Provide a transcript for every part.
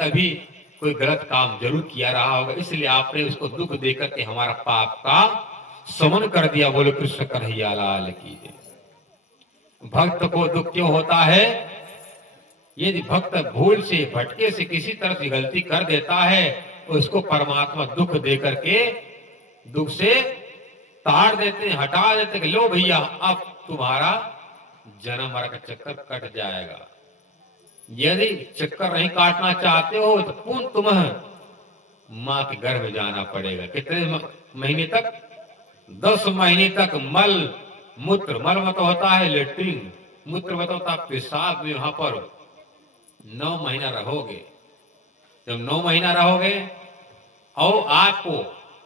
तभी कोई गलत काम जरूर किया रहा होगा, इसलिए आपने उसको दुख देकर के हमारा पाप का समन कर दिया। बोलो कृष्ण कन्हैया लाल की जय। भक्त को दुख क्यों होता है? यदि भक्त भूल से भटके से किसी तरह की गलती कर देता है, उसको परमात्मा दुख देकर के दुख से ताड़ देते हैं, हटा देते हैं। लो भैया, अब तुम्हारा जन्म मरण का चक्कर कट जाएगा। यदि चक्कर नहीं काटना चाहते हो तो पुनः तुम्हें मां के गर्भ में जाना पड़ेगा। कितने महीने तक? 10 महीने तक मल मूत्र, मल मतलब होता है लेट्रिन, मूत्र मतलब होता है पेशाब में, वहां पर 9 महीना रहोगे। जब 9 महीना रहोगे और आपको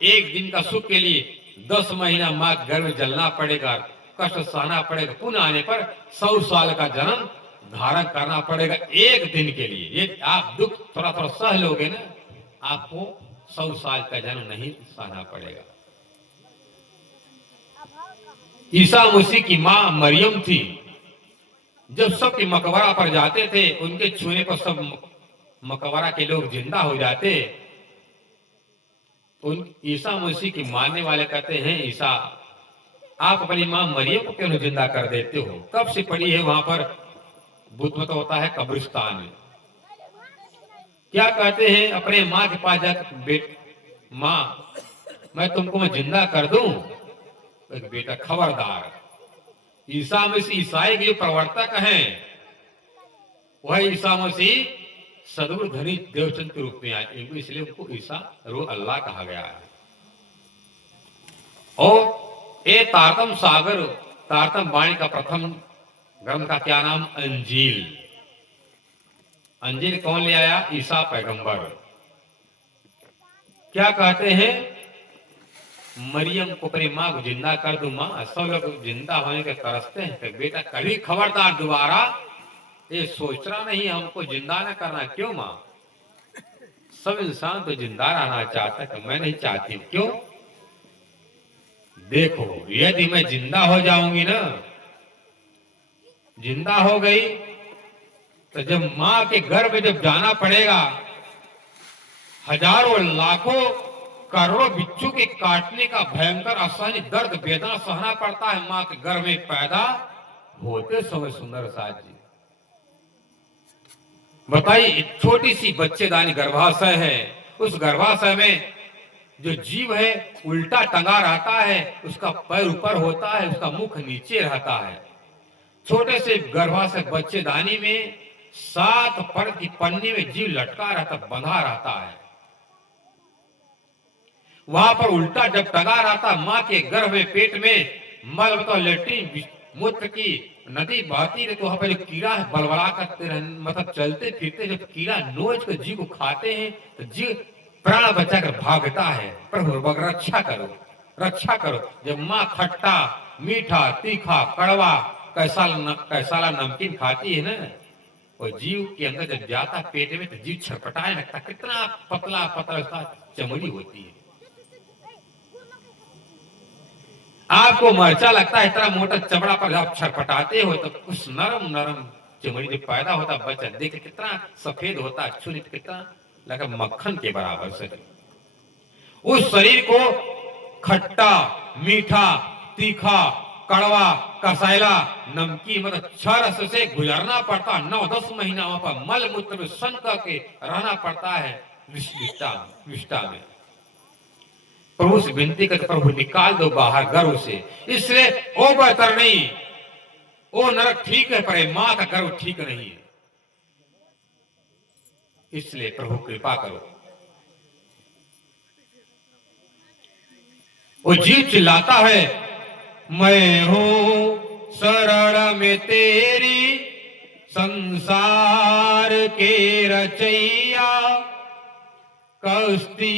एक दिन का सुख के लिए 10 महीना मां के गर्भ में जलना पड़ेगा, कष्ट सहना पड़ेगा। पुनः आने पर 100 साल का जन्म धारण करना पड़ेगा एक दिन के लिए। ये आप दुख थोड़ा थोड़ा सह लोगे ना, आपको 100 साल का जन्म नहीं सहना पड़ेगा। ईसा मसीह की मां मरियम थी, जब सबके मकबरा पर जाते थे, उनके छूने पर सब मकबरा के लोग जिंदा हो जाते। उन ईसा मसीह की मानने वाले कहते हैं, ईसा आप अपनी मां मरियम को क्यों जिंदा कर देते हो? कब से पड़ी है वहां पर? बुद्ध मत होता है कब्रिस्तान में। क्या कहते हैं अपने मां के पास जाकर, मां मैं तुमको मैं जिंदा कर दूं? एक बेटा खबरदार। ईसा मसीह ईसाई के जो प्रवर्तक हैं, वह ईसा मसीह सदगुरु धनी देवचंद के रूप में आए, इसलिए उनको ईसा रो अल्लाह कहा गया है। और ये तारतम सागर, तारतम वाणी का प्रथम ग्रंथ का क्या नाम? अंजील। अंजील कौन ले आया? ईसा पैगंबर। क्या कहते हैं? मरियम को अपनी मां को जिंदा कर दूं। मां सब लोग जिंदा होने के तरसते हैं, तो बेटा कभी खबरदार दोबारा ये सोचना नहीं हमको जिंदा न करना। क्यों मां? सब इंसान तो जिंदा रहना चाहता है, तो मैं नहीं चाहती। क्यों? देखो, यदि मैं जिंदा हो जाऊंगी ना, जिंदा हो गई तो जब मां के गर्भ में जब जाना पड़ेगा, हजारों लाखों करोड़ों बिच्छू के काटने का भयंकर असहनीय दर्द वेदना सहना पड़ता है मां के गर्भ में पैदा होते समय। सुंदर साथ जी बताइए, एक छोटी सी बच्चेदानी गर्भाशय है, उस गर्भाशय में जो जीव है उल्टा टंगा रहता है, उसका पैर ऊपर होता है, उसका मुख नीचे रहता है। छोटे से गर्भाशय बच्चेदानी में 7 परत की पन्नी में जीव लटका रहता, बंधा रहता है। वहां पर उल्टा जब टंगा रहता, मां के गर्भ में पेट में मल मतलब लेट्रिन मूत्र की नदी बहती है, तो वहां पर जो कीड़ा है बलबला करते मतलब चलते फिरते, जब कीड़ा नोच कर जीव को खाते हैं तो जीव प्राण बचाकर भागता है। प्रभु रक्षा करो, रक्षा करो। जब मां खट्टा मीठा तीखा कड़वा कैसाला नमकीन खाती है ना, वो जीव के अंदर जब जाता पेट में तो जीव छटपटाए लगता। कितना पतला पतला उसका चमड़ी होती है। आपको मर्चा लगता है, इतना मोटा चमड़ा पर आप छटपटाते हो तो उस नरम नरम चमड़ी जो पैदा होता बच्चा, देख कितना सफेद होता, छूने कितना लगा मक्खन के बराबर शरीर। उस शरीर को खट्टा मीठा तीखा कड़वा कसैला नमकीन मतलब 6 रस से गुजरना पड़ता। 9-10 महीना वहां पर मल मूत्र में सन करके रहना पड़ता है विष्टा में। प्रभु से विनती करते, प्रभु निकाल दो बाहर गर्भ से। इसलिए ओ बेहतर नहीं, ओ नरक ठीक है पर मां का गर्भ ठीक नहीं है, इसलिए प्रभु कृपा करो। वो जीव चिल्लाता है, मैं हूं शरण में तेरी संसार के रचैया, कश्ती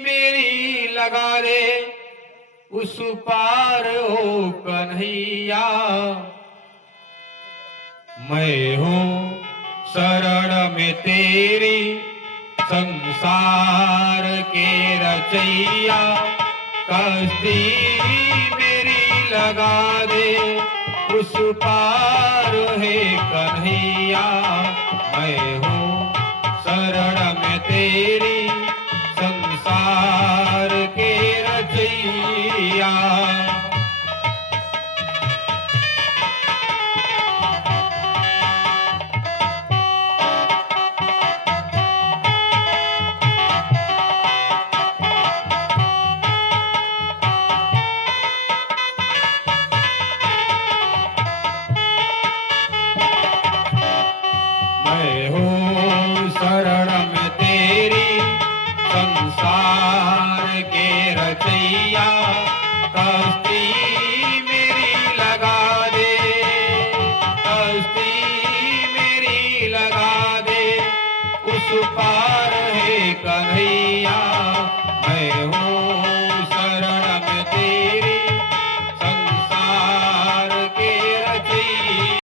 मेरी लगा दे उस पार हो कन्हैया। मैं हूं शरण में तेरी संसार के रचैया, कश्ती मेरी लगा दे उस पार है कन्हैया। मैं हूं शरण तेरी संसार के रचैया। मैं हूँ शरण में तेरी संसार के रचैया। कश्ती मेरी लगा दे, कश्ती मेरी लगा दे उस पार